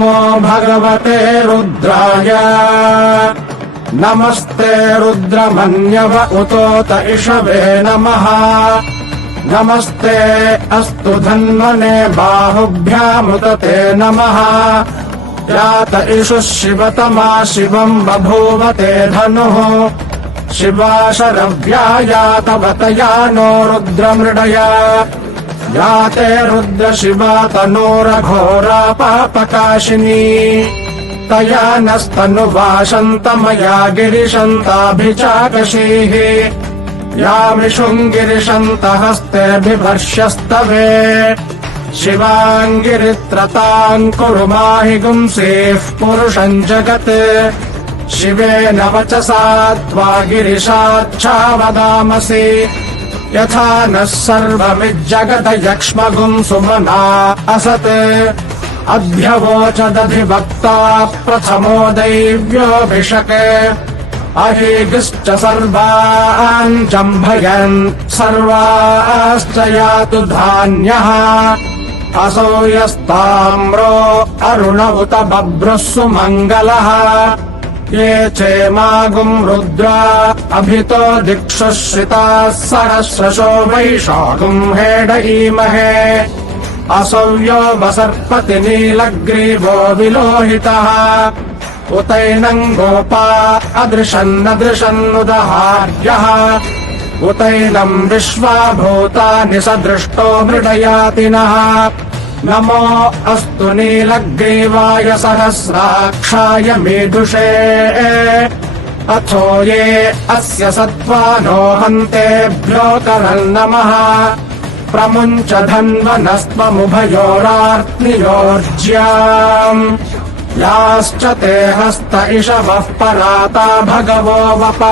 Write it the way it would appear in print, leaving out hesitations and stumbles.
नमो भगवते रुद्राय नमस्ते रुद्रमन्यव उतोत इषवे नमः नमस्ते अस्तु धन्वने बाहुभ्यामुत ते नमः यात इषुः शिवतमा शिवम् बभूव ते धनुः शिवा शरव्या यातवतया नो रुद्रमृडया याते रुद्र शिवा तनोरघोरा पापकाशिनी तया नस्तनुवाशन्तमया गिरिशन्ताभिचाकशीः यामिषुङ्गिरिशन्तहस्तेऽभिभर्ष्यस्तवे शिवाङ्गिरित्रताम् कुरु माहि गुंसेः पुरुषम् जगत् शिवेन वचसा त्वा गिरिशाच्छावदामसि यथा नः सर्वमिज्जगत यक्ष्मगुम् सुमना असत् अभ्यवोचदधिवक्ता प्रथमो दैव्योऽभिषक् अहीगिश्च सर्वान् जम्भयन् सर्वाश्च यातु धान्यः असौ यस्ताम्रो अरुण उत बभ्रुः सुमङ्गलः ये चेमागुम् रुद्रा अभितो दिक्षुः श्रिताः सहस्रशो वैशाखुम् हेडयीमहे असौ यो वसर्पति नीलग्रीवो विलोहितः उतैनम् गोपा अदृशन्नदृशन्नुदहार्यः उतैनम् विश्वा भूतानि सदृष्टो मृडयातिनः नमो अस्तु नीलग्रीवाय सहस्राक्षाय मीदुषे अथो ये अस्य सत्त्वानो हन्तेभ्यो करन्नमः प्रमुञ्च धन्वनस्त्वमुभयोरार्त्नियोर्ज्याम् याश्च ते हस्त इषवः पराता भगवो वप